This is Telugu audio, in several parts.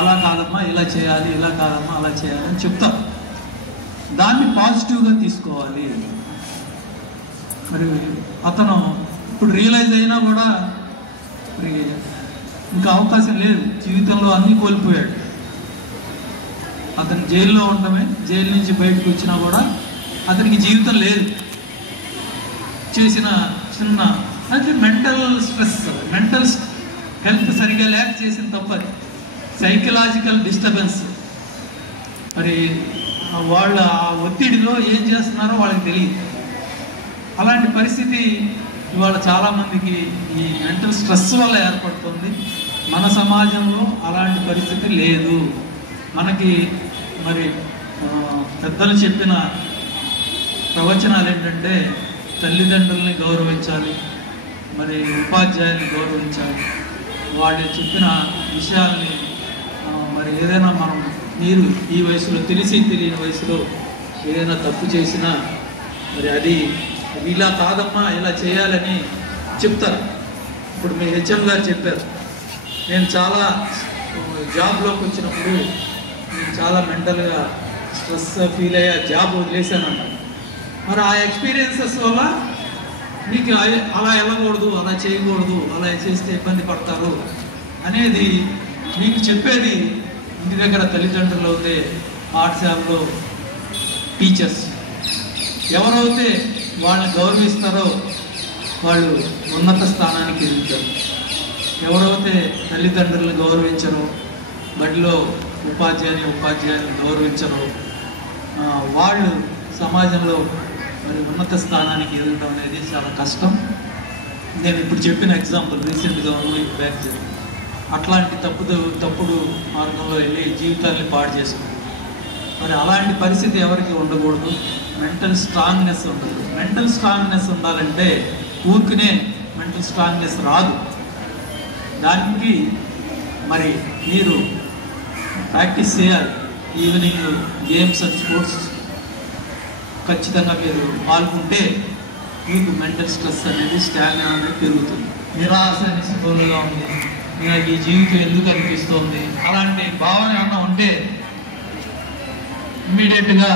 అలా కాదమ్మా ఇలా చేయాలి, ఇలా కాదమ్మా అలా చేయాలి అని చెప్తాం. దాన్ని పాజిటివ్గా తీసుకోవాలి. మరి అతను ఇప్పుడు రియలైజ్ అయినా కూడా మరి ఇంకా అవకాశం లేదు, జీవితంలో అన్నీ కోల్పోయాడు. అతను జైల్లో ఉండటమే, జైలు నుంచి బయటకు వచ్చినా కూడా అతనికి జీవితం లేదు. చేసిన చిన్న అంటే మెంటల్ స్ట్రెస్, మెంటల్ హెల్త్ సరిగ్గా లేక చేసిన తప్పది, సైకలాజికల్ డిస్టర్బెన్స్. మరి వాళ్ళ ఆ ఒత్తిడిలో ఏం చేస్తున్నారో వాళ్ళకి తెలియదు. అలాంటి పరిస్థితి ఇవాళ చాలామందికి ఈ మెంటల్ స్ట్రెస్ వల్ల ఏర్పడుతుంది. మన సమాజంలో అలాంటి పరిస్థితి లేదు. మనకి మరి పెద్దలు చెప్పిన ప్రవచనాలు ఏంటంటే తల్లిదండ్రుల్ని గౌరవించాలి, మరి ఉపాధ్యాయుల్ని గౌరవించాలి, వాళ్ళు చెప్పిన విషయాల్ని మరి ఏదైనా మీరు ఈ వయసులో తెలియని వయసులో ఏదైనా తప్పు చేసినా మరి అది ఇలా కాదమ్మా ఇలా చేయాలని చెప్తారు. ఇప్పుడు మీ హెచ్ఎం గారు చెప్పారు, నేను చాలా జాబ్లోకి వచ్చినప్పుడు నేను చాలా మెంటల్గా స్ట్రెస్ ఫీల్ అయ్యా, జాబ్ వదిలేశానన్నా. మరి ఆ ఎక్స్పీరియన్సెస్ వల్ల మీకు అలా వెళ్ళకూడదు, అలా చేయకూడదు, అలా చేస్తే ఇబ్బంది పడతారు అనేది మీకు చెప్పేది ఇంటి దగ్గర తల్లిదండ్రులు అవుతే, పాఠశాలలో టీచర్స్. ఎవరైతే వాళ్ళని గౌరవిస్తారో వాళ్ళు ఉన్నత స్థానానికి ఎదుగుతారు. ఎవరైతే తల్లిదండ్రులను గౌరవించరో, బడిలో ఉపాధ్యాయులను గౌరవించరో వాళ్ళు సమాజంలో మరి ఉన్నత స్థానానికి ఎదగడం అనేది చాలా కష్టం. నేను ఇప్పుడు చెప్పిన ఎగ్జాంపుల్ రీసెంట్గా బ్యాక్ అట్లాంటి తప్పుడు మార్గంలో వెళ్ళి జీవితాన్ని పాడు చేసుకుంటారు. మరి అలాంటి పరిస్థితి ఎవరికి ఉండకూడదు. మెంటల్ స్ట్రాంగ్నెస్ ఉండదు. మెంటల్ స్ట్రాంగ్నెస్ ఉండాలంటే ఊరికనే మెంటల్ స్ట్రాంగ్నెస్ రాదు. దానికి మరి మీరు ప్రాక్టీస్ చేయాలి. ఈవినింగ్ గేమ్స్ అండ్ స్పోర్ట్స్ ఖచ్చితంగా మీరు పాల్గొంటే మీకు మెంటల్ స్ట్రెస్ అనేది స్టామినా అనేది పెరుగుతుంది. నిరాశ నిస్పృహలుగా ఉంది, నాకు ఈ జీవితం ఎందుకు అనిపిస్తుంది, అలాంటి భావన ఏమన్నా ఉంటే ఇమ్మీడియట్గా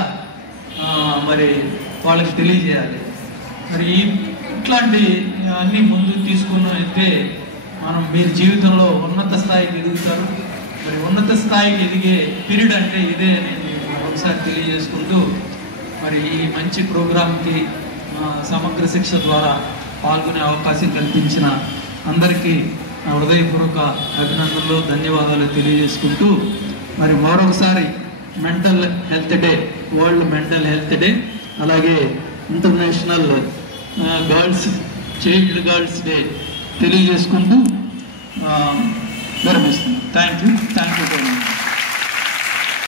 మరి వాళ్ళకి తెలియజేయాలి. మరి ఇట్లాంటి అన్నీ ముందుకు తీసుకుని అయితే మీరు జీవితంలో ఉన్నత స్థాయికి ఎదుగుతారు. మరి ఉన్నత స్థాయికి ఎదిగే పీరియడ్ అంటే ఇదే అని ఒకసారి తెలియజేసుకుంటూ మరి ఈ మంచి ప్రోగ్రాంకి సమగ్ర శిక్ష ద్వారా పాల్గొనే అవకాశం కల్పించిన అందరికీ హృదయపూర్వక అభినందనలు, ధన్యవాదాలు తెలియజేసుకుంటూ మరి మరొకసారి mental health day, world mental health day, అలాగే ఇంటర్నేషనల్ చైల్డ్ గర్ల్స్ డే తెలియజేసుకుంటూ విరమిస్తున్నాను. Thank you very much.